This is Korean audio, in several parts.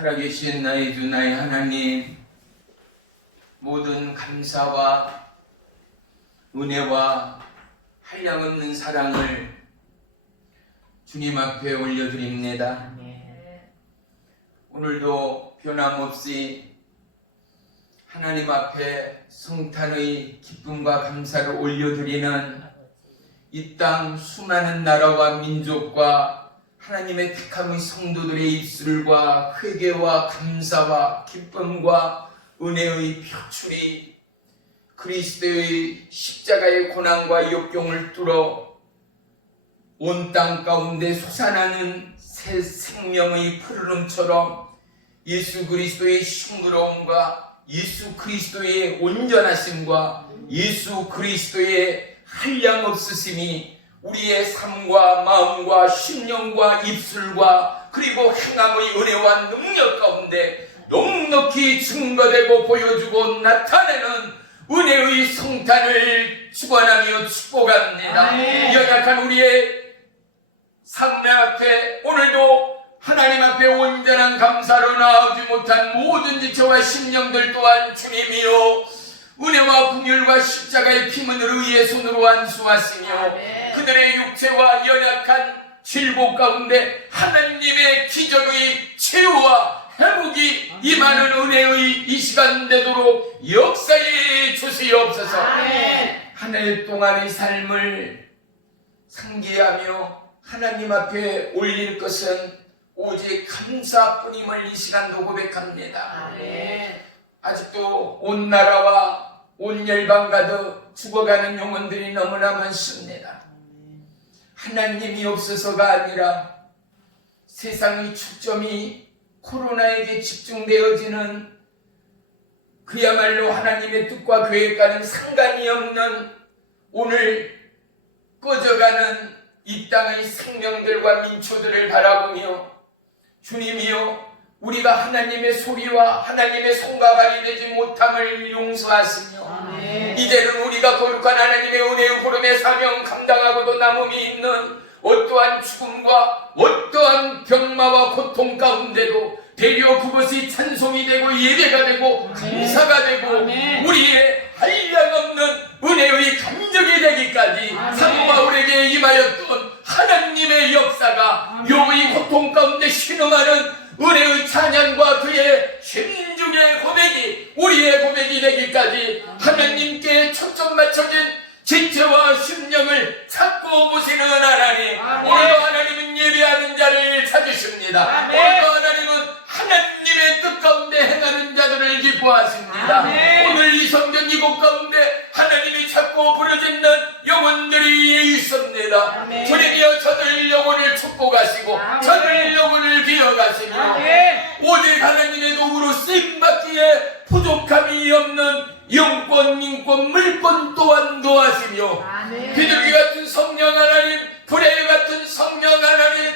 살아계신 나의 주 나의 하나님, 모든 감사와 은혜와 한량없는 사랑을 주님 앞에 올려드립니다. 오늘도 변함없이 하나님 앞에 성탄의 기쁨과 감사를 올려드리는 이 땅 수많은 나라와 민족과 하나님의 택함의 성도들의 입술과 회개와 감사와 기쁨과 은혜의 표출이 그리스도의 십자가의 고난과 역경을 뚫어 온 땅 가운데 솟아나는 새 생명의 푸르름처럼 예수 그리스도의 싱그러움과 예수 그리스도의 온전하심과 예수 그리스도의 한량없으심이 우리의 삶과 마음과 심령과 입술과 그리고 행함의 은혜와 능력 가운데 넉넉히 증거되고 보여주고 나타내는 은혜의 성탄을 축원하며 축복합니다. 연약한 우리의 삶 앞에 오늘도 하나님 앞에 온전한 감사로 나오지 못한 모든 지체와 심령들 또한 주님이여 은혜와 긍휼과 십자가의 피문을 의의 손으로 안수하시며 그들의 육체와 연약한 질복 가운데 하나님의 기적의 치유와 회복이 임하는 은혜의 이 시간 되도록 역사해 주시옵소서. 한 해 동안의 삶을 상기하며 하나님 앞에 올릴 것은 오직 감사뿐임을 이 시간도 고백합니다. 아직도 온 나라와 온 열방 가득 죽어가는 영혼들이 너무나 많습니다. 하나님이 없어서가 아니라 세상의 초점이 코로나에게 집중되어지는 그야말로 하나님의 뜻과 계획과는 상관이 없는 오늘 꺼져가는 이 땅의 생명들과 민초들을 바라보며 주님이여 우리가 하나님의 소리와 하나님의 손과 발이 되지 못함을 용서하시며 이제는 우리가 거룩한 하나님의 은혜의 구름의 사명 감당하고도 남음이 있는 어떠한 죽음과 어떠한 병마와 고통 가운데도 되려 그것이 찬송이 되고 예배가 되고 감사가 되고 우리의 한량없는 은혜의 감격이 되기까지 산바울에게 임하였던 하나님의 역사가 욥의 고통 가운데 신음하는 은혜의 찬양과 그의 신중의 고백이 우리의 고백이 되기까지 하나님께 초점 맞춰진 지체와 심령을 찾고 보시는 하나님, 오늘도 하나님은 예배하는 자를 찾으십니다. 오늘도 하나님은 하나님의 뜻 가운데 행하는 자들을 기뻐하십니다. 오늘 이 성전 이곳 가운데 하나님이 찾고 부르짖는 영혼들이 있습니다. 주님이여 저들 영혼을 축복하시고 저들 영혼을 기억하시며 오직 하나님의 도구로 쓰임받기에 부족함이 없는 영권, 인권, 물권 또한 도하시며 비둘기 같은 성령 하나님, 불의 같은 성령 하나님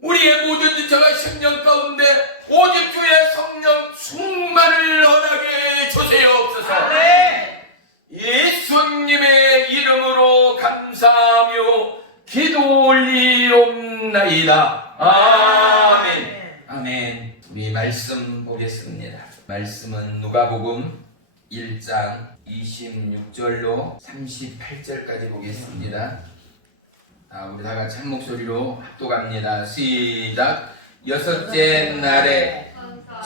우리의 모든 지체와 심령 가운데 오직 주의 성령 충만을 허락해 주시옵소서. 예수님의 이름으로 감사하며 기도 올리옵나이다. 아멘. 아멘. 우리 말씀 보겠습니다. 말씀은 누가복음 1장 26절로 38절까지 보겠습니다. 우리 다 같이 한 목소리로 합독합니다. 시작. 여섯째 날에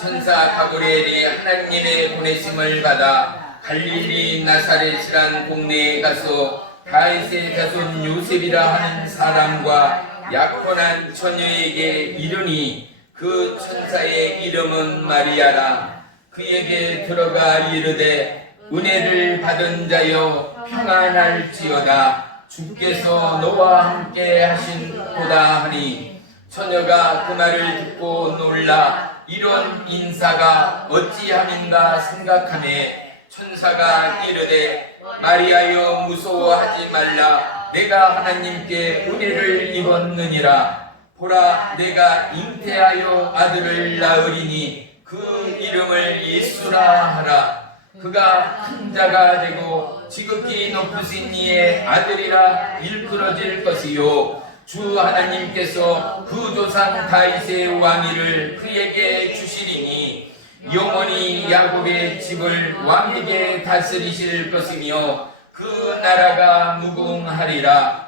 천사 가브리엘이 하나님의 보내심을 받아 갈릴리 나사렛이란 동네에 가서 다윗의 자손 요셉이라 하는 사람과 약혼한 처녀에게 이르니 그 천사의 이름은 마리아라. 그에게 들어가 이르되 은혜를 받은 자여 평안할지어다. 주께서 너와 함께 하신도다 하니 처녀가 그 말을 듣고 놀라 이런 인사가 어찌함인가 생각하매 천사가 이르되 마리아여 무서워하지 말라. 내가 하나님께 은혜를 입었느니라. 보라 내가 잉태하여 아들을 낳으리니 그 이름을 예수라 하라. 그가 큰 자가 되고 지극히 높으신 이의 아들이라 일컬어질 것이요 주 하나님께서 그 조상 다윗의 왕위를 그에게 주시리니 영원히 야곱의 집을 왕에게 다스리실 것이며 그 나라가 무궁하리라.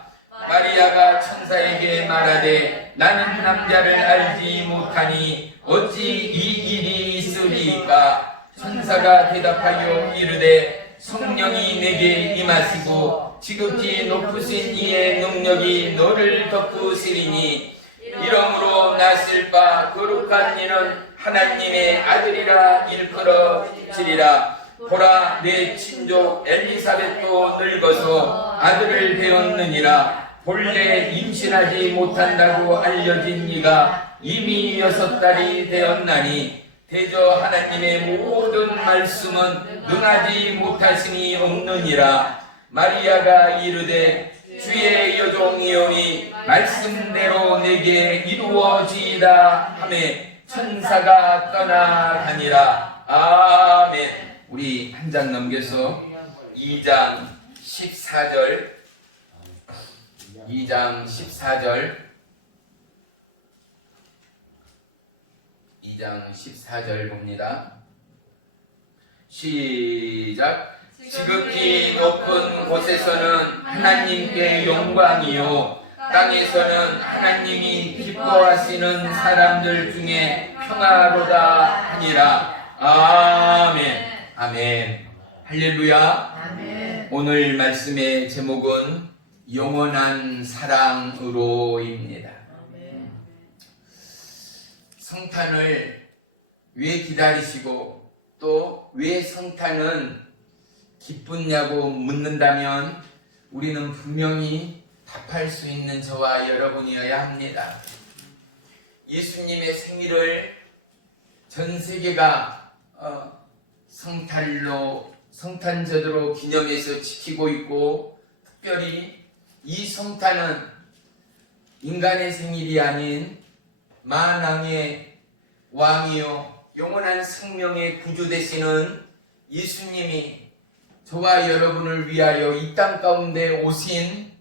마리아가 천사에게 말하되 나는 남자를 알지 못하니 어찌 이 일이 있으리까? 천사가 대답하여 이르되 성령이 내게 임하시고 지극히 높으신 이의 능력이 너를 덮으시리니 이러므로 낳으실 바 거룩한 이는 하나님의 아들이라 일컬어지리라. 보라 내 친족 엘리사벳도 늙어서 아들을 배웠느니라. 본래 임신하지 못한다고 알려진 이가 이미 6달이 되었나니 대저 하나님의 모든 말씀은 능하지 못하심이 없느니라. 마리아가 이르되 주의 여종이오니 말씀대로 내게 이루어지이다 하매 천사가 떠나가니라. 아멘. 우리 한 장 넘겨서 2장 14절 2장 14절 봅니다. 시작. 지극히 높은 곳에서는 하나님께 영광이요 땅에서는 하나님이 기뻐하시는 사람들 중에 평화로다 하니라. 아멘. 아멘. 할렐루야. 아멘. 오늘 말씀의 제목은 영원한 사랑으로입니다. 아멘. 성탄을 왜 기다리시고 또 왜 성탄은 기쁘냐고 묻는다면 우리는 분명히 답할 수 있는 저와 여러분이어야 합니다. 예수님의 생일을 전 세계가 성탄절로 기념해서 지키고 있고, 특별히 이 성탄은 인간의 생일이 아닌 만왕의 왕이요 영원한 생명의 구주 되시는 예수님이 저와 여러분을 위하여 이 땅 가운데 오신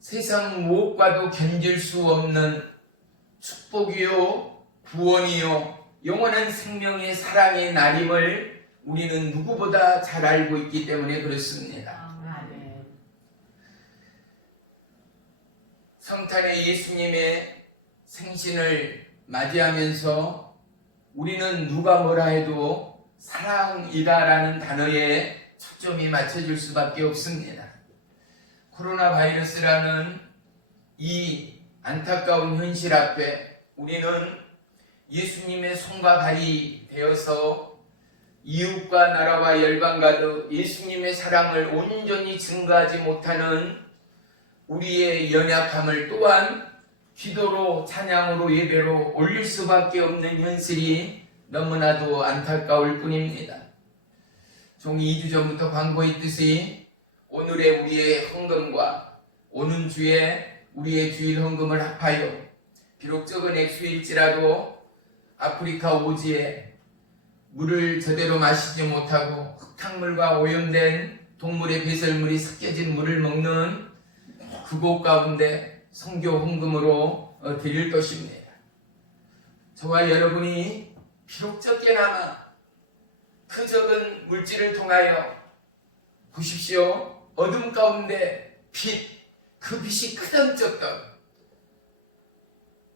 세상 무엇과도 견딜 수 없는 축복이요 구원이요 영원한 생명의 사랑의 날임을 우리는 누구보다 잘 알고 있기 때문에 그렇습니다. 아멘. 성탄의 예수님의 생신을 맞이하면서 우리는 누가 뭐라 해도 사랑이다라는 단어에 초점이 맞춰질 수밖에 없습니다. 코로나 바이러스라는 이 안타까운 현실 앞에 우리는 예수님의 손과 발이 되어서 이웃과 나라와 열방과도 예수님의 사랑을 온전히 증거하지 못하는 우리의 연약함을 또한 기도로 찬양으로 예배로 올릴 수밖에 없는 현실이 너무나도 안타까울 뿐입니다. 종이 2주 전부터 광고했듯이 오늘의 우리의 헌금과 오는 주에 우리의 주일 헌금을 합하여 비록 적은 액수일지라도 아프리카 오지에 물을 제대로 마시지 못하고 흙탕물과 오염된 동물의 배설물이 섞여진 물을 먹는 그곳 가운데 선교 헌금으로 드릴 것입니다. 저와 여러분이 비록 적게나마 그 적은 물질을 통하여 보십시오. 어둠 가운데 빛, 그 빛이 크던 적던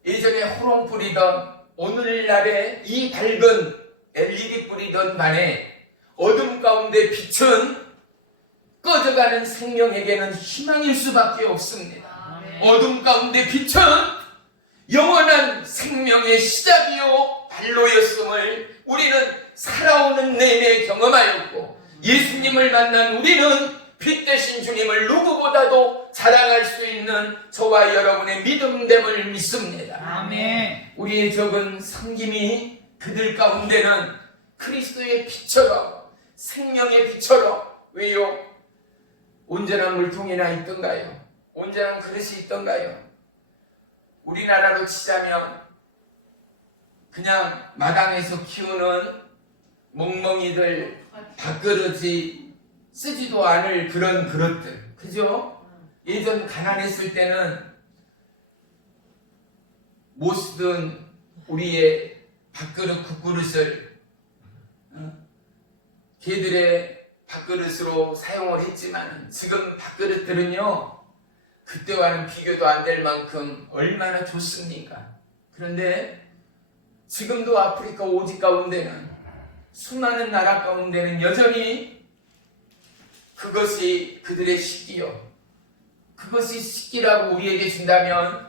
예전에 호롱 뿌리던 오늘날의 이 밝은 LED 뿌리던 반에 어둠 가운데 빛은 꺼져가는 생명에게는 희망일 수밖에 없습니다. 어둠 가운데 빛은 영원한 생명의 시작이요 발로였음을 우리는 살아오는 내내 경험하였고, 예수님을 만난 우리는 빛 대신 주님을 누구보다도 자랑할 수 있는 저와 여러분의 믿음됨을 믿습니다. 아멘. 우리의 적은 섬김이 그들 가운데는 그리스도의 빛처럼 생명의 빛처럼, 왜요? 온전한 물통이나 있던가요? 온전한 그릇이 있던가요? 우리나라로 치자면 그냥 마당에서 키우는 멍멍이들 밥그릇이 쓰지도 않을 그런 그릇들, 그죠? 예전 가난했을 때는 못 쓰던 우리의 밥그릇 국그릇을 걔들의 밥그릇으로 사용을 했지만 지금 밥그릇들은요 그때와는 비교도 안 될 만큼 얼마나 좋습니까? 그런데 지금도 아프리카 오지 가운데는 수많은 나라 가운데는 여전히 그것이 그들의 식기요, 그것이 식기라고 우리에게 준다면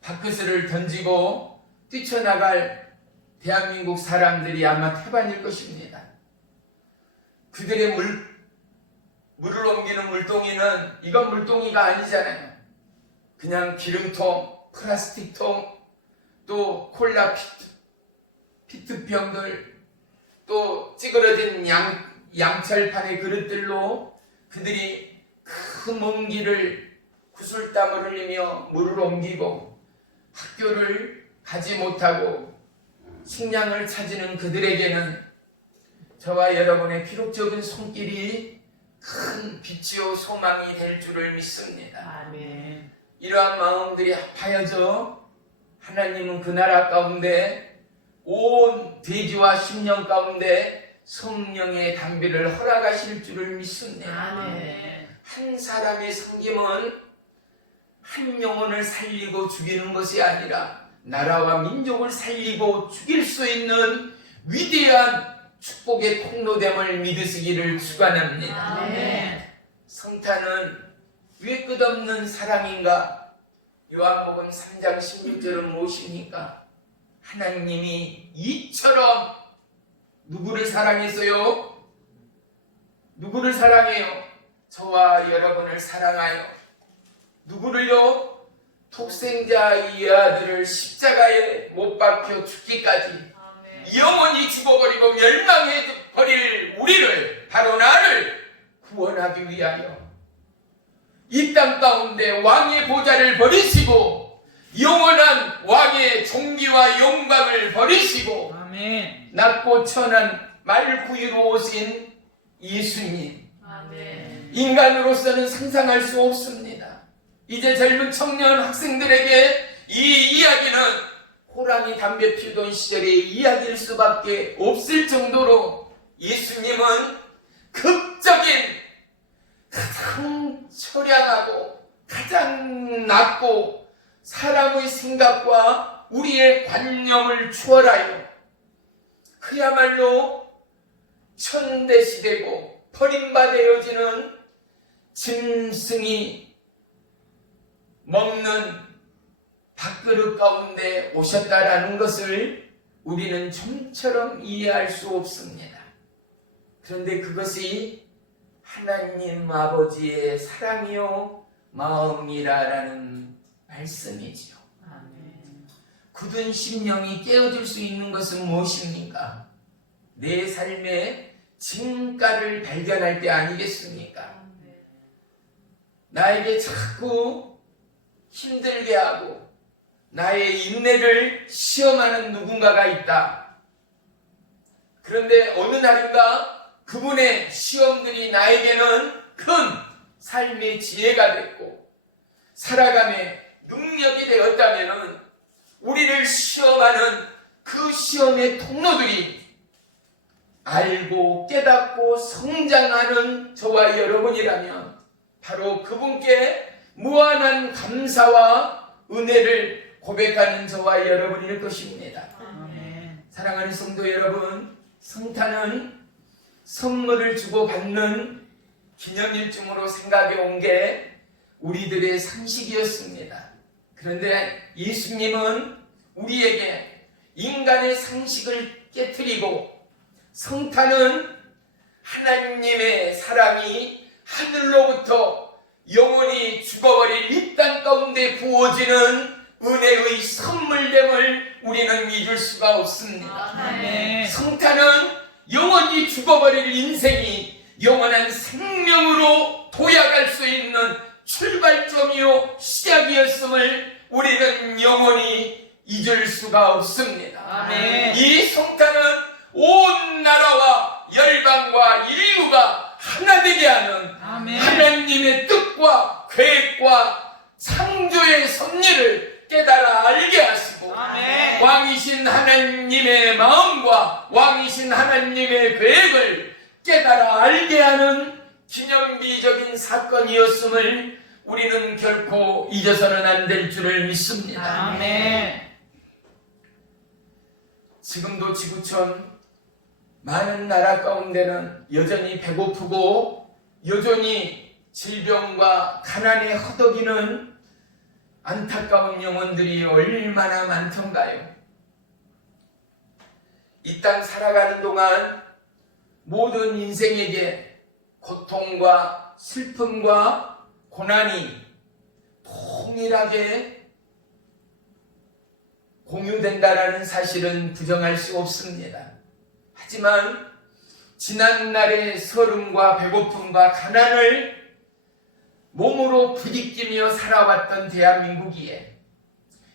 밥그릇을 던지고 뛰쳐나갈 대한민국 사람들이 아마 태반일 것입니다. 그들의 물을 옮기는 물동이는 이건 물동이가 아니잖아요. 그냥 기름통, 플라스틱통, 또 콜라 피트병들, 또 찌그러진 양철판의 그릇들로 그들이 그 먼 길을 구슬땀을 흘리며 물을 옮기고 학교를 가지 못하고 식량을 찾는 그들에게는 저와 여러분의 비록 적은 손길이 큰 빛이요 소망이 될 줄을 믿습니다. 아멘. 이러한 마음들이 합하여져 하나님은 그 나라 가운데 온 대지와 심령 가운데 성령의 담비를 허락하실 줄을 믿습니다. 아멘. 한 사람의 섬김은 한 영혼을 살리고 죽이는 것이 아니라 나라와 민족을 살리고 죽일 수 있는 위대한 축복의 통로됨을 믿으시기를 축원합니다. 아멘. 성탄은 왜 끝없는 사랑인가? 요한복음 3장 16절은 무엇입니까? 하나님이 이처럼 누구를 사랑했어요? 누구를 사랑해요? 저와 여러분을 사랑하여 누구를요? 독생자 이 아들을 십자가에 못 박혀 죽기까지 영원히 죽어버리고 멸망해버릴 우리를, 바로 나를 구원하기 위하여 이 땅 가운데 왕의 보좌를 버리시고 영원한 왕의 존귀와 영광을 버리시고 아멘. 낮고 천한 말구유로 오신 예수님, 아멘. 인간으로서는 상상할 수 없습니다. 이제 젊은 청년 학생들에게 이 이야기는 호랑이 담배 피우던 시절의 이야기일 수밖에 없을 정도로 예수님은 극적인 가장 처량하고 가장 낮고 사람의 생각과 우리의 관념을 초월하여 그야말로 천대시되고 버림받아여지는 짐승이 먹는 밥그릇 가운데 오셨다라는 것을 우리는 좀처럼 이해할 수 없습니다. 그런데 그것이 하나님 아버지의 사랑이요 마음이라는 말씀이지요. 아멘. 굳은 심령이 깨어질 수 있는 것은 무엇입니까? 내 삶의 진가를 발견할 때 아니겠습니까? 나에게 자꾸 힘들게 하고 나의 인내를 시험하는 누군가가 있다. 그런데 어느 날인가 그분의 시험들이 나에게는 큰 삶의 지혜가 됐고 살아감의 능력이 되었다면 우리를 시험하는 그 시험의 통로들이 알고 깨닫고 성장하는 저와 여러분이라면 바로 그분께 무한한 감사와 은혜를 고백하는 저와 여러분일 것입니다. 아멘. 사랑하는 성도 여러분, 성탄은 선물을 주고 받는 기념일쯤으로 생각해 온 게 우리들의 상식이었습니다. 그런데 예수님은 우리에게 인간의 상식을 깨트리고 성탄은 하나님의 사랑이 하늘로부터 영원히 죽어버릴 이 땅 가운데 부어지는 은혜의 선물됨을 우리는 잊을 수가 없습니다. 아멘. 성탄은 영원히 죽어버릴 인생이 영원한 생명으로 도약할 수 있는 출발점이요 시작이었음을 우리는 영원히 잊을 수가 없습니다. 아멘. 이 성탄은 온 나라와 열방과 인류가 하나 되게 하는 아멘. 하나님의 뜻과 계획과 창조의 섭리를 깨달아 알게 하시고 아멘. 왕이신 하나님의 마음과 왕이신 하나님의 계획을 깨달아 알게 하는 기념비적인 사건이었음을 우리는 결코 잊어서는 안 될 줄을 믿습니다. 아멘. 지금도 지구촌 많은 나라 가운데는 여전히 배고프고 여전히 질병과 가난에 허덕이는 안타까운 영혼들이 얼마나 많던가요? 이 땅 살아가는 동안 모든 인생에게 고통과 슬픔과 고난이 동일하게 공유된다라는 사실은 부정할 수 없습니다. 하지만 지난날의 서름과 배고픔과 가난을 몸으로 부딪히며 살아왔던 대한민국이에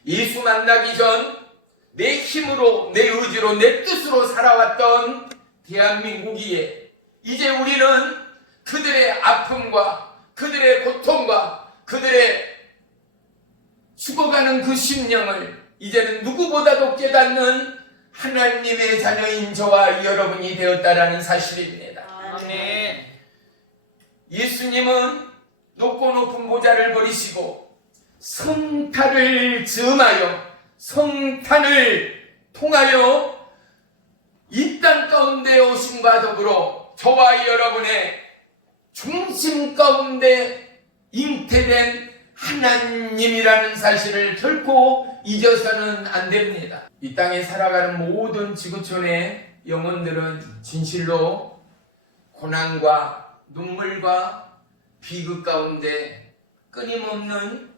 예수 만나기 전 내 힘으로 내 의지로 내 뜻으로 살아왔던 대한민국이에 이제 우리는 그들의 아픔과 그들의 고통과 그들의 죽어가는 그 심령을 이제는 누구보다도 깨닫는 하나님의 자녀인 저와 여러분이 되었다라는 사실입니다. 아멘. 예수님은 높고 높은 보좌를 버리시고 성탄을 즈음하여 성탄을 통하여 이 땅 가운데 오심과 더불어 저와 여러분의 중심 가운데 잉태된 하나님이라는 사실을 결코 잊어서는 안 됩니다. 이 땅에 살아가는 모든 지구촌의 영혼들은 진실로 고난과 눈물과 비극 가운데 끊임없는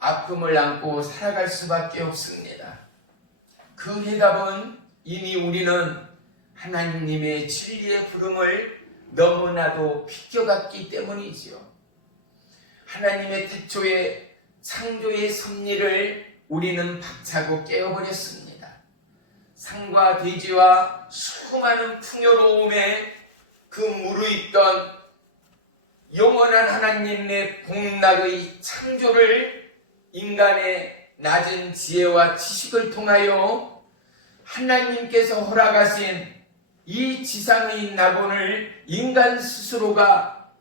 아픔을 안고 살아갈 수밖에 없습니다. 그 해답은 이미 우리는 하나님의 진리의 부름을 너무나도 비껴갔기 때문이지요. 하나님의 태초의 창조의 섭리를 우리는 박차고 깨어버렸습니다. 산과 대지와 수많은 풍요로움에 그 무르익던 영원한 하나님의 복락의 창조를 인간의 낮은 지혜와 지식을 통하여 하나님께서 허락하신 이 지상의 낙원을 인간 스스로가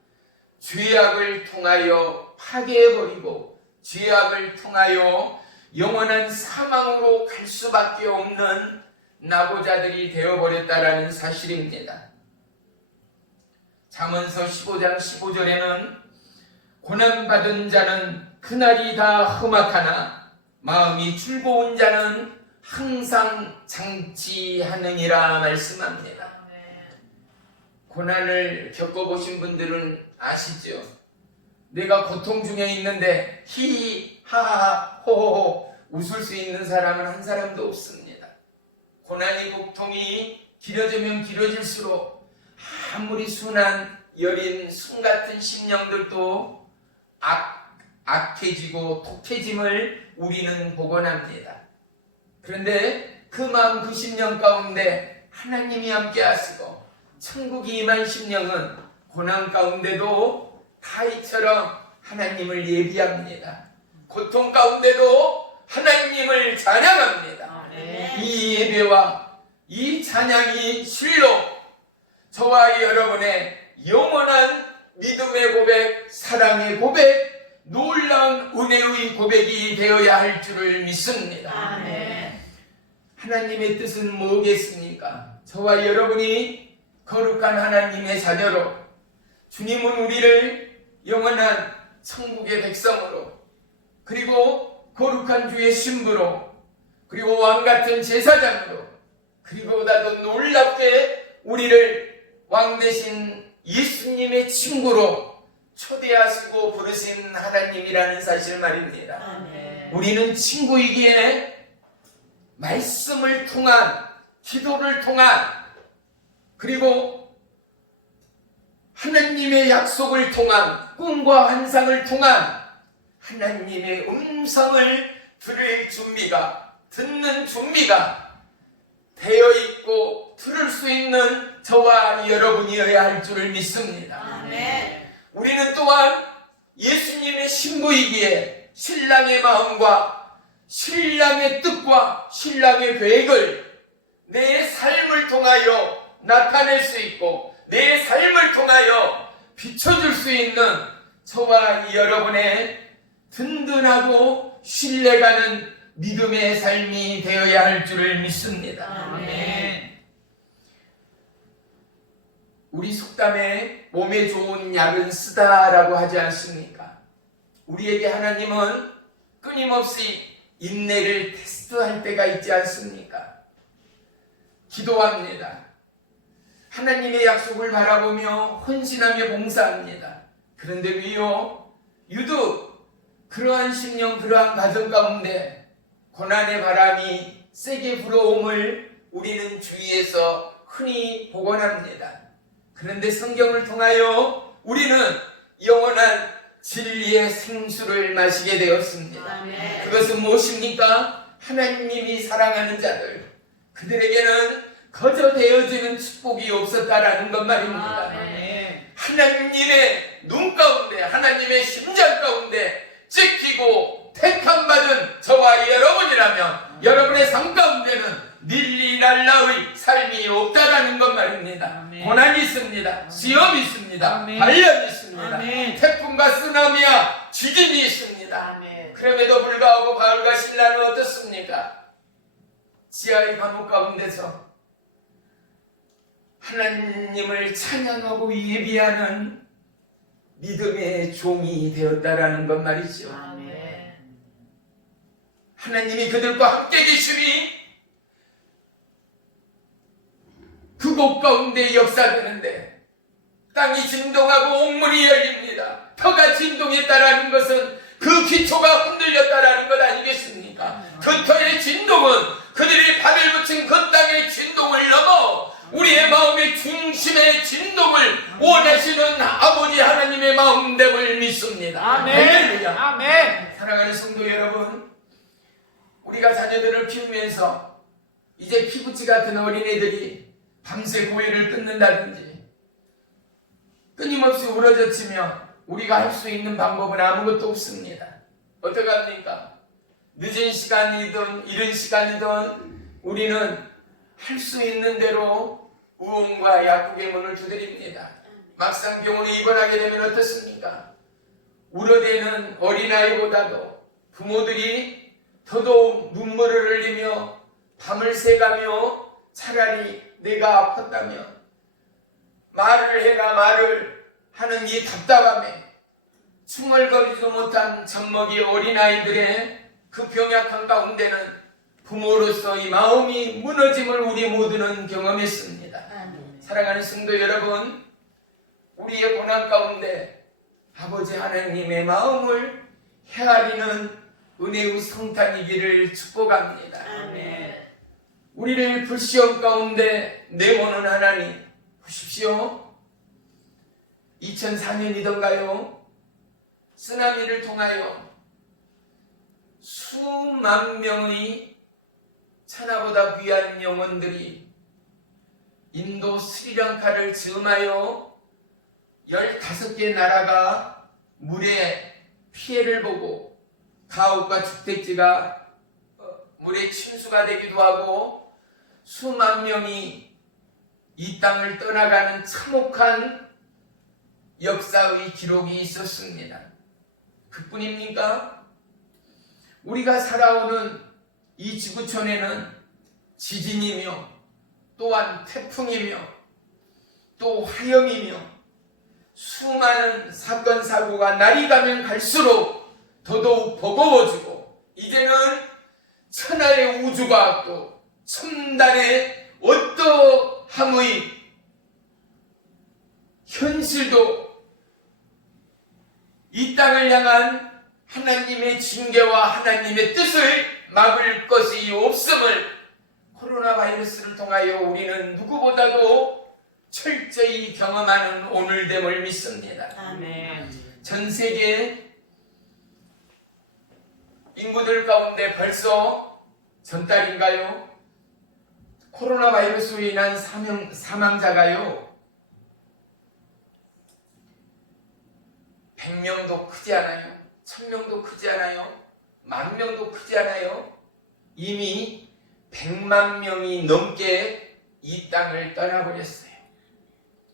죄악을 통하여 파괴해버리고 죄악을 통하여 영원한 사망으로 갈 수밖에 없는 낙오자들이 되어버렸다라는 사실입니다. 잠언서 15장 15절에는 고난받은 자는 그날이 다 험악하나 마음이 즐거운 자는 항상 장치하느니라 말씀합니다. 고난을 겪어보신 분들은 아시죠? 내가 고통 중에 있는데 히히 하하하 호호호 웃을 수 있는 사람은 한 사람도 없습니다. 고난이 고통이 길어지면 길어질수록 아무리 순한 여린 순 같은 심령들도 악해지고 독해짐을 우리는 복원합니다. 그런데 그 마음 그 심령 가운데 하나님이 함께 하시고 천국이 임한 심령은 고난 가운데도 다윗처럼 하나님을 예비합니다. 고통 가운데도 하나님을 찬양합니다. 이 예배와 이 찬양이 실로 저와 여러분의 영원한 믿음의 고백, 사랑의 고백, 놀라운 은혜의 고백이 되어야 할 줄을 믿습니다. 아멘. 하나님의 뜻은 뭐겠습니까? 저와 여러분이 거룩한 하나님의 자녀로 주님은 우리를 영원한 천국의 백성으로 그리고 거룩한 주의 신부로 그리고 왕같은 제사장으로 그리고 보다도 놀랍게 우리를 왕 대신 예수님의 친구로 초대하시고 부르신 하나님이라는 사실 말입니다. 아멘. 우리는 친구이기에 말씀을 통한 기도를 통한 그리고 하나님의 약속을 통한 꿈과 환상을 통한 하나님의 음성을 들을 준비가 듣는 준비가 되어 있고 들을 수 있는 저와 여러분이어야 할 줄을 믿습니다. 아멘. 우리는 또한 예수님의 신부이기에 신랑의 마음과 신랑의 뜻과 신랑의 계획을 내 삶을 통하여 나타낼 수 있고 내 삶을 통하여 비춰줄 수 있는 저와 여러분의 든든하고 신뢰가는 믿음의 삶이 되어야 할 줄을 믿습니다. 아멘. 우리 속담에 몸에 좋은 약은 쓰다라고 하지 않습니까? 우리에게 하나님은 끊임없이 인내를 테스트할 때가 있지 않습니까? 기도합니다. 하나님의 약속을 바라보며 헌신하며 봉사합니다. 그런데 위요 유독 그러한 심령 그러한 가정 가운데 고난의 바람이 세게 불어옴을 우리는 주위에서 흔히 복원합니다. 그런데 성경을 통하여 우리는 영원한 진리의 생수를 마시게 되었습니다. 아멘. 그것은 무엇입니까? 하나님이 사랑하는 자들, 그들에게는 거저 되어지는 축복이 없었다라는 것 말입니다. 아멘. 하나님의 눈 가운데, 하나님의 심장 가운데 찍히고 택함받은 저와 여러분이라면 여러분의 삶 가운데는 닐리랄라의 삶이 없다라는 것 말입니다. 아멘. 고난이 있습니다. 시험이 있습니다. 아멘. 발련이 있습니다. 아멘. 태풍과 쓰나미와 지진이 있습니다. 아멘. 그럼에도 불구하고 바울과 신라는 어떻습니까? 지하의 감옥 가운데서 하나님을 찬양하고 예비하는 믿음의 종이 되었다라는 것 말이죠. 아멘. 하나님이 그들과 함께 계시니 그곳 가운데 역사되는데 땅이 진동하고 옥문이 열립니다. 터가 진동했다라는 것은 그 기초가 흔들렸다라는 것 아니겠습니까? 그 터의 진동은 그들이 발을 붙인 그 땅의 진동을 넘어 우리의 마음의 중심의 진동을 원하시는 아버지 하나님의 마음됨을 믿습니다. 아멘. 할렐루야. 아멘. 사랑하는 성도 여러분, 우리가 자녀들을 키우면서 이제 피부치 같은 어린애들이 밤새 고해를 끊는다든지 끊임없이 울어젖히며 우리가 할 수 있는 방법은 아무것도 없습니다. 어떡합니까? 늦은 시간이든 이른 시간이든 우리는 할 수 있는 대로 의원과 약국의 문을 두드립니다. 막상 병원에 입원하게 되면 어떻습니까? 울어대는 어린아이보다도 부모들이 더더욱 눈물을 흘리며 밤을 새가며 차라리 내가 아팠다며 말을 해가 말을 하는 이 답답함에 중얼거리지도 못한 젖먹이 어린아이들의 그 병약한 가운데는 부모로서 이 마음이 무너짐을 우리 모두는 경험했습니다. 아멘. 사랑하는 성도 여러분, 우리의 고난 가운데 아버지 하나님의 마음을 헤아리는 은혜의 성탄이기를 축복합니다. 아멘. 우리를 불시험 가운데 내모는 하나님 보십시오. 2004년이던가요? 쓰나미를 통하여 수만 명의 천하보다 귀한 영혼들이 인도 스리랑카를 즈음하여 15개 나라가 물에 피해를 보고 가옥과 주택지가 물에 침수가 되기도 하고 수만 명이 이 땅을 떠나가는 참혹한 역사의 기록이 있었습니다. 그뿐입니까? 우리가 살아오는 이 지구촌에는 지진이며 또한 태풍이며 또 화염이며 수많은 사건 사고가 날이 가면 갈수록 더더욱 버거워지고 이제는 천하의 우주과학도 첨단의 어떠함의 현실도 이 땅을 향한 하나님의 징계와 하나님의 뜻을 막을 것이 없음을 코로나 바이러스를 통하여 우리는 누구보다도 철저히 경험하는 오늘됨을 믿습니다. 아멘. 전 세계 인구들 가운데 벌써 전달인가요? 코로나 바이러스로 인한 사망자가요 100명도 크지 않아요. 1000명도 크지 않아요. 10,000명도 크지 않아요. 이미 100만 명이 넘게 이 땅을 떠나버렸어요.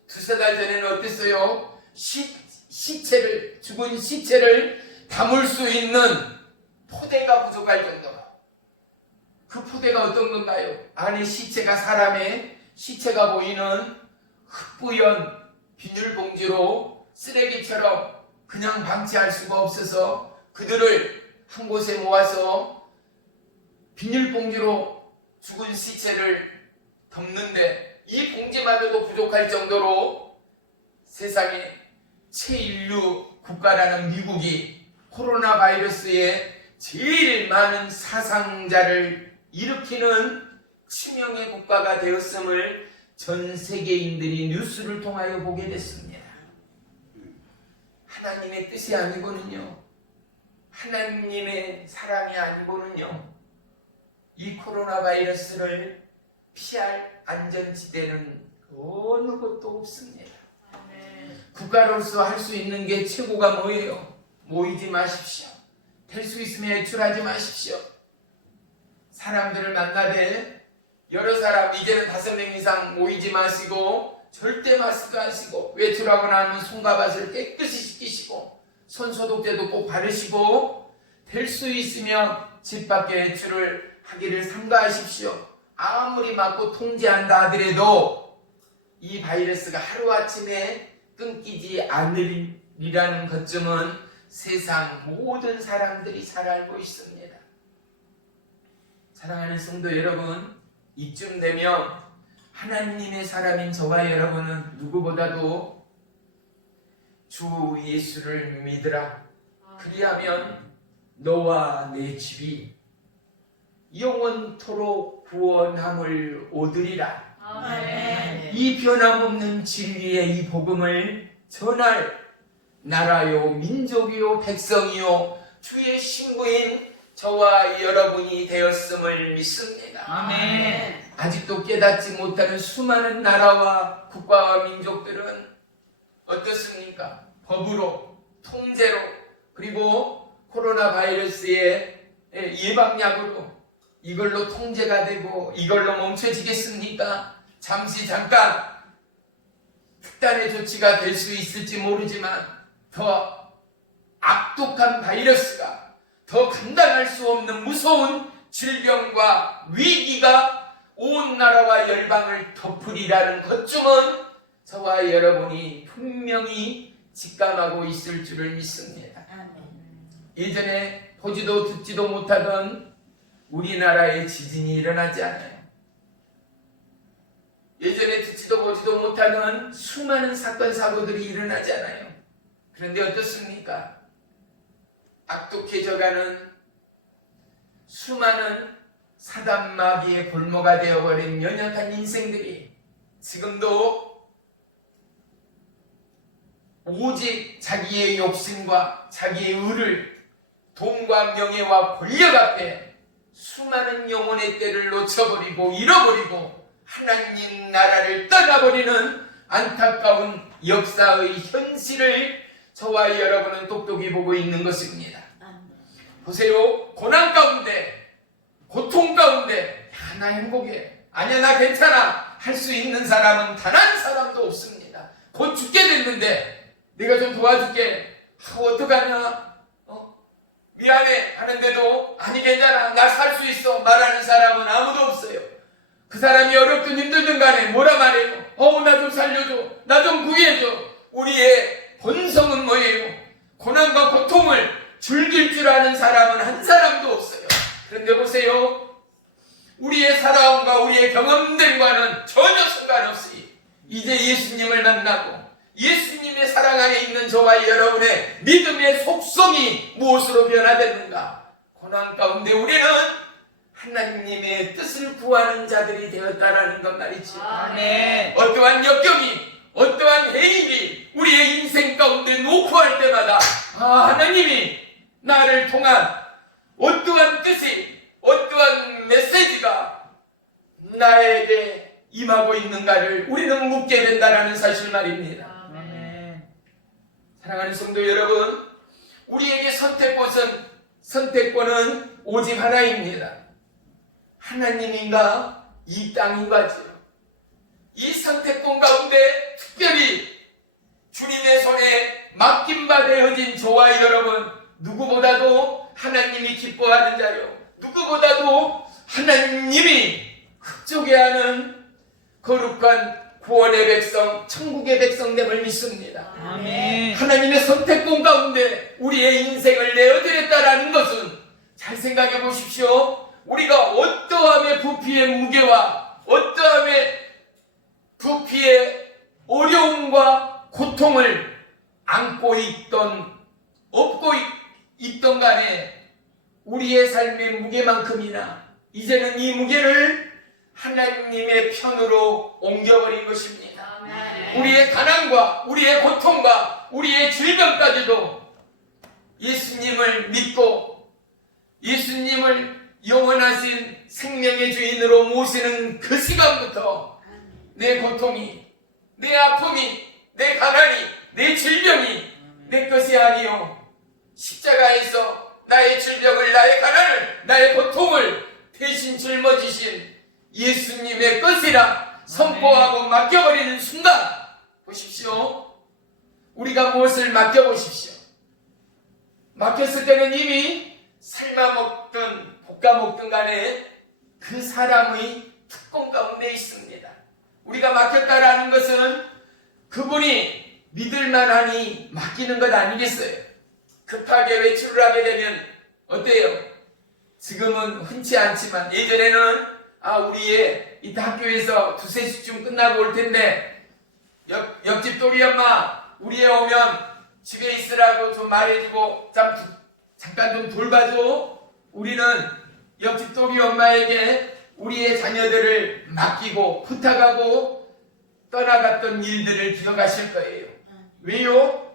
두세 달 전에는 어땠어요? 시체를, 죽은 시체를 담을 수 있는 포대가 부족할 정도로. 그 포대가 어떤 건가요? 안에 시체가 사람의 시체가 보이는 흑부연 비닐봉지로 쓰레기처럼 그냥 방치할 수가 없어서 그들을 한 곳에 모아서 비닐봉지로 죽은 시체를 덮는데 이 봉지마저도 부족할 정도로 세상에 최인류 국가라는 미국이 코로나 바이러스에 제일 많은 사상자를 일으키는 치명의 국가가 되었음을 전 세계인들이 뉴스를 통하여 보게 됐습니다. 하나님의 뜻이 아니고는요, 하나님의 사랑이 아니고는요, 이 코로나 바이러스를 피할 안전지대는 어느 곳도 없습니다. 아멘. 국가로서 할 수 있는 게 최고가 뭐예요? 모이지 마십시오. 될 수 있으면 외출하지 마십시오. 사람들을 만나되 여러 사람, 이제는 5명 이상 모이지 마시고 절대 마스크 하시고, 외출하고 나면 손과 발을 깨끗이 씻기시고 손 소독제도 꼭 바르시고, 될 수 있으면 집 밖에 외출을 하기를 삼가하십시오. 아무리 맞고 통제한다 하더라도 이 바이러스가 하루아침에 끊기지 않으리라는 것쯤은 세상 모든 사람들이 잘 알고 있습니다. 사랑하는 성도 여러분, 이쯤 되면 하나님의 사람인 저와 여러분은 누구보다도 주 예수를 믿으라. 그리하면 너와 내 집이 영원토록 구원함을 얻으리라. 아멘. 이 변함없는 진리의 이 복음을 전할 나라요, 민족이요, 백성이요, 주의 신부인 저와 여러분이 되었음을 믿습니다. 아멘. 아직도 깨닫지 못하는 수많은 나라와 국가와 민족들은 어떻습니까? 법으로, 통제로, 그리고 코로나 바이러스의 예방약으로 이걸로 통제가 되고 이걸로 멈춰지겠습니까? 잠시 잠깐 특단의 조치가 될 수 있을지 모르지만 더 악독한 바이러스가, 더 감당할 수 없는 무서운 질병과 위기가 온 나라와 열방을 덮으리라는 것쯤은 저와 여러분이 분명히 직감하고 있을 줄을 믿습니다. 예전에 보지도 듣지도 못하던 우리나라에 지진이 일어나지 않아요. 예전에 듣지도 보지도 못하던 수많은 사건 사고들이 일어나지 않아요. 그런데 어떻습니까? 악독해져가는 수많은 사단마귀의 골모가 되어버린 연약한 인생들이 지금도 오직 자기의 욕심과 자기의 의를, 돈과 명예와 권력 앞에 수많은 영혼의 때를 놓쳐버리고 잃어버리고 하나님 나라를 떠나버리는 안타까운 역사의 현실을 저와 여러분은 똑똑히 보고 있는 것입니다. 보세요. 고난 가운데, 고통 가운데, 야, 나 행복해, 아니야, 나 괜찮아 할 수 있는 사람은 단 한 사람도 없습니다. 곧 죽게 됐는데 내가 좀 도와줄게, 어떡하냐, 미안해 하는데도 아니 괜찮아, 나 살 수 있어 말하는 사람은 아무도 없어요. 그 사람이 어렵든 힘들든 간에 뭐라 말해요? 나 좀 살려줘, 나 좀 구해줘. 우리의 본성은 뭐예요? 고난과 고통을 즐길 줄 아는 사람은 한 사람도 없어요. 그런데 보세요. 우리의 살아옴과 우리의 경험들과는 전혀 상관없이 이제 예수님을 만나고 예수님의 사랑 안에 있는 저와 여러분의 믿음의 속성이 무엇으로 변화됐는가? 고난 가운데 우리는 하나님의 뜻을 구하는 자들이 되었다라는 것 말이죠. 아멘. 어떠한 역경이, 어떠한 해일이 우리의 인생 가운데 노크할 때마다 하나님이 나를 통한 어떠한 뜻이, 어떠한 메시지가 나에게 임하고 있는가를 우리는 묻게 된다는 사실 말입니다. 아멘. 사랑하는 성도 여러분, 우리에게 선택권은 오직 하나입니다. 하나님인가 이 땅인가지요. 이 선택권 가운데 특별히 주님의 손에 맡김바 되어진 저와 여러분, 누구보다도 하나님이 기뻐하는 자요, 누구보다도 하나님이 흡족해하는 거룩한 구원의 백성, 천국의 백성됨을 믿습니다. 아멘. 하나님의 선택권 가운데 우리의 인생을 내어드렸다라는 것은, 잘 생각해 보십시오. 우리가 어떠함의 부피의 무게와 어떠함의 부피의 어려움과 고통을 안고 있던 업고 있던 간에 우리의 삶의 무게만큼이나 이제는 이 무게를 하나님의 편으로 옮겨버린 것입니다. 아멘. 우리의 가난과 우리의 고통과 우리의 질병까지도 예수님을 믿고 예수님을 영원하신 생명의 주인으로 모시는 그 시간부터 내 고통이, 내 아픔이, 내 가난이, 내 질병이 내 것이 아니요 십자가에서 나의 질병을, 나의 가난을, 나의 고통을 대신 짊어지신 예수님의 것이라 선포하고 맡겨버리는 순간, 보십시오. 우리가 무엇을 맡겨보십시오. 맡겼을 때는 이미 삶아 먹든 볶아 먹든 간에 그 사람의 특권 가운데 있습니다. 우리가 맡겼다라는 것은 그분이 믿을만하니 맡기는 것 아니겠어요? 급하게 외출을 하게 되면 어때요? 지금은 흔치 않지만 예전에는 우리의 이따 학교에서 2, 3시쯤 끝나고 올 텐데 옆집 또리 엄마 우리 애 오면 집에 있으라고 좀 말해주고 잠깐 좀 돌봐줘. 우리는 옆집 또리 엄마에게 우리의 자녀들을 맡기고 부탁하고 떠나갔던 일들을 기억하실 거예요. 왜요?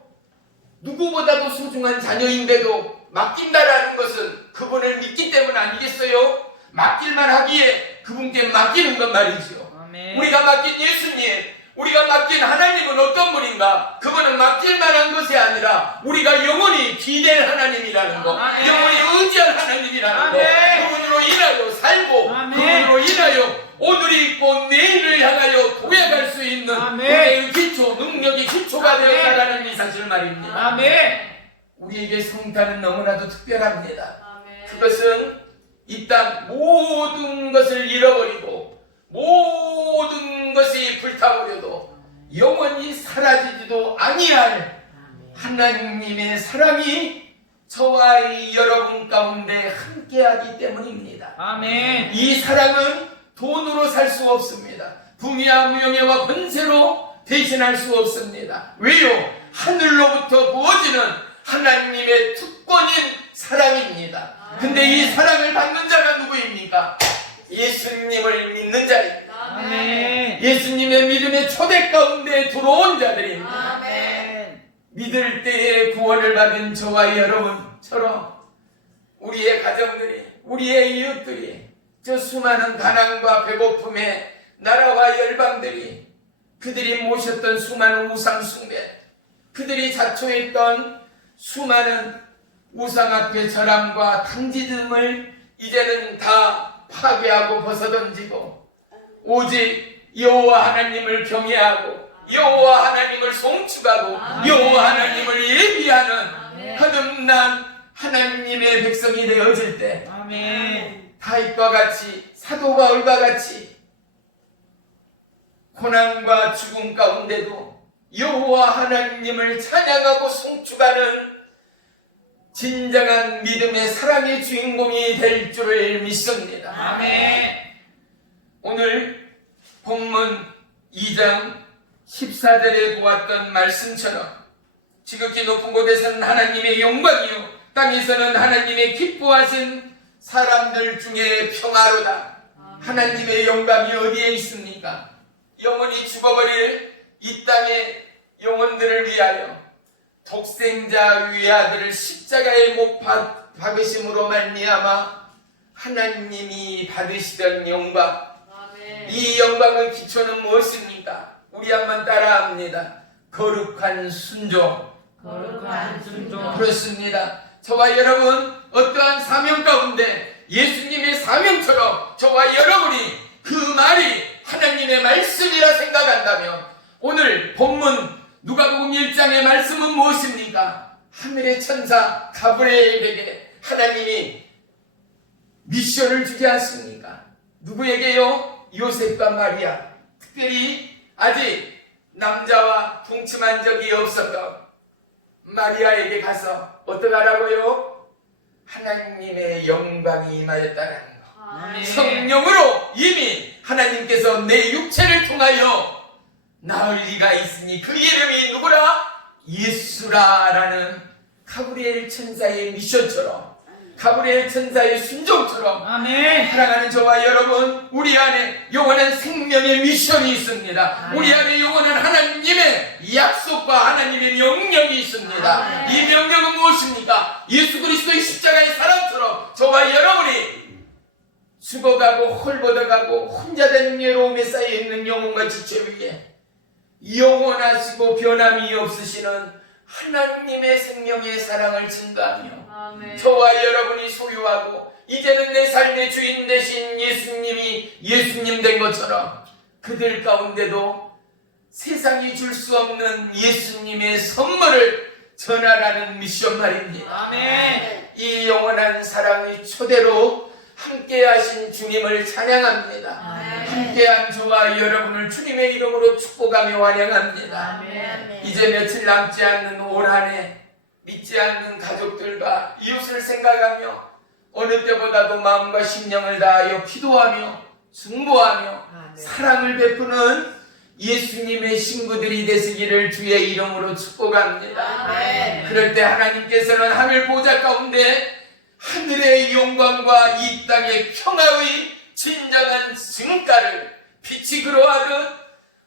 누구보다도 소중한 자녀인데도 맡긴다라는 것은 그분을 믿기 때문 아니겠어요? 맡길만 하기에 그분께 맡기는 것 말이죠. 아멘. 우리가 맡긴 예수님, 우리가 맡긴 하나님은 어떤 분인가? 그분은 맡길 만한 것이 아니라 우리가 영원히 기댈 하나님이라는 거, 아멘. 영원히 의지할 하나님이라는 거, 아멘. 그분으로 인하여 살고 아멘. 그분으로 인하여 오늘이 있고 내일을 향하여 도약할 수 있는 아멘. 우리의 기초, 능력이 기초가 아멘. 되었다라는 이 사실 말입니다. 아멘. 우리에게 성탄은 너무나도 특별합니다. 아멘. 그것은 이 땅 모든 것을 잃어버리고 모든 것이 불타버려도 영원히 사라지지도 아니할 하나님의 사랑이 저와 여러분 가운데 함께하기 때문입니다. 아멘. 이 사랑은 돈으로 살 수 없습니다. 부귀와 무용과 권세로 대신할 수 없습니다. 왜요? 하늘로부터 부어지는 하나님의 특권인 사랑입니다. 근데 이 사랑을 받는 자가 누구입니까? 예수님을 믿는 자입니다. 아멘. 예수님의 믿음의 초대 가운데 들어온 자들입니다. 아멘. 믿을 때에 구원을 받은 저와 여러분처럼 우리의 가정들이, 우리의 이웃들이, 저 수많은 가난과 배고픔의 나라와 열방들이, 그들이 모셨던 수많은 우상 숭배, 그들이 자초했던 수많은 우상 앞에 절함과 탕지듬을 이제는 다 파괴하고 벗어던지고 오직 여호와 하나님을 경외하고 여호와 하나님을 송축하고 여호와 하나님을 예비하는 거듭난 하나님의 백성이 되어질 때 아멘. 다윗과 같이, 사도 바울과 같이 고난과 죽음 가운데도 여호와 하나님을 찬양하고 송축하는 진정한 믿음의 사랑의 주인공이 될 줄을 믿습니다. 아멘. 오늘 본문 2장 14절에 보았던 말씀처럼 지극히 높은 곳에서는 하나님의 영광이요 땅에서는 하나님의 기뻐하신 사람들 중에 평화로다. 하나님의 영광이 어디에 있습니까? 영원히 죽어버릴 이 땅의 영혼들을 위하여 독생자 위아들을 십자가에 못 박으심으로 말미암아 하나님이 받으시던 영광, 아멘. 이 영광의 기초는 무엇입니까? 우리 한번 따라합니다. 거룩한 순종. 거룩한 순종. 그렇습니다. 저와 여러분 어떠한 사명 가운데 예수님의 사명처럼 저와 여러분이 그 말이 하나님의 말씀이라 생각한다면 오늘 본문 누가복음 1장의 말씀은 무엇입니까? 하늘의 천사 가브리엘에게 하나님이 미션을 주지 않습니까? 누구에게요? 요셉과 마리아, 특별히 아직 남자와 동침한 적이 없었던 마리아에게 가서 어떡하라고요? 하나님의 영광이 임하였다는 거. 아멘. 성령으로 이미 하나님께서 내 육체를 통하여 나을 리가 있으니 그 이름이 누구라? 예수라라는 가브리엘 천사의 미션처럼, 가브리엘 천사의 순종처럼 아멘. 사랑하는 저와 여러분, 우리 안에 영원한 생명의 미션이 있습니다. 우리 안에 영원한 하나님의 약속과 하나님의 명령이 있습니다. 이 명령은 무엇입니까? 예수 그리스도의 십자가의 사랑처럼 저와 여러분이 죽어가고 헐벗어가고 혼자 되는 외로움에 쌓여있는 영혼과 지체 위에 영원하시고 변함이 없으시는 하나님의 생명의 사랑을 증거하며 아멘. 저와 여러분이 소유하고 이제는 내 삶의 주인 되신 예수님이 예수님 된 것처럼 그들 가운데도 세상이 줄 수 없는 예수님의 선물을 전하라는 미션 말입니다. 아멘. 이 영원한 사랑의 초대로 함께하신 주님을 찬양합니다. 아멘. 함께한 저와 여러분을 주님의 이름으로 축복하며 환영합니다. 아멘. 이제 며칠 남지 않는 올 한 해 믿지 않는 가족들과 이웃을 생각하며 어느 때보다도 마음과 심령을 다하여 기도하며 중보하며 사랑을 베푸는 예수님의 신부들이 되시기를 주의 이름으로 축복합니다. 아멘. 그럴 때 하나님께서는 하늘 보좌 가운데 하늘의 영광과 이 땅의 평화의 진정한 증가를 빛이 그러하듯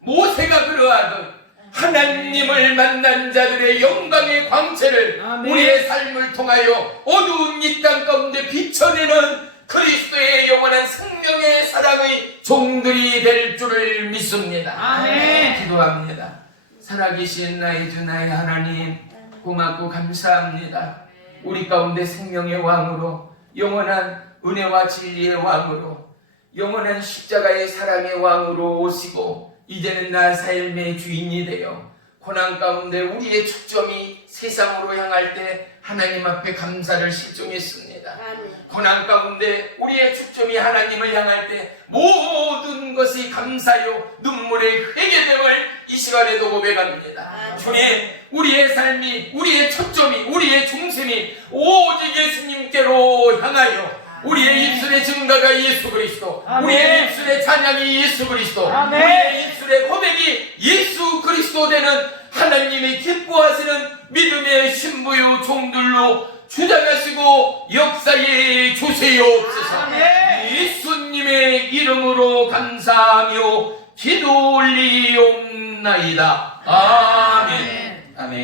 모세가 그러하듯 하나님을 만난 자들의 영광의 광채를 아멘. 우리의 삶을 통하여 어두운 이 땅 가운데 비춰내는 그리스도의 영원한 생명의 사랑의 종들이 될 줄을 믿습니다. 아멘. 기도합니다. 살아계신 나의 주 나의 하나님 고맙고 감사합니다. 우리 가운데 생명의 왕으로 영원한 은혜와 진리의 왕으로 영원한 십자가의 사랑의 왕으로 오시고 이제는 나 삶의 주인이 되어 고난 가운데 우리의 초점이 세상으로 향할 때 하나님 앞에 감사를 실종했습니다. 고난 가운데 우리의 초점이 하나님을 향할 때 모든 것이 감사요 눈물의 회개됨을 이 시간에도 고백합니다. 주님, 우리의 삶이, 우리의 초점이, 우리의 중심이 오직 예수님께로 향하여 우리의 입술의 증거가 예수 그리스도, 아멘. 우리의 입술의 찬양이 예수 그리스도, 아멘. 우리의 입술의 고백이 예수 그리스도 되는 하나님이 기뻐하시는 믿음의 신부요 종들로 주장하시고 역사에 주세요옵소서. 아멘. 예수님의 이름으로 감사하며 기도 올리옵나이다. 아멘. 아멘.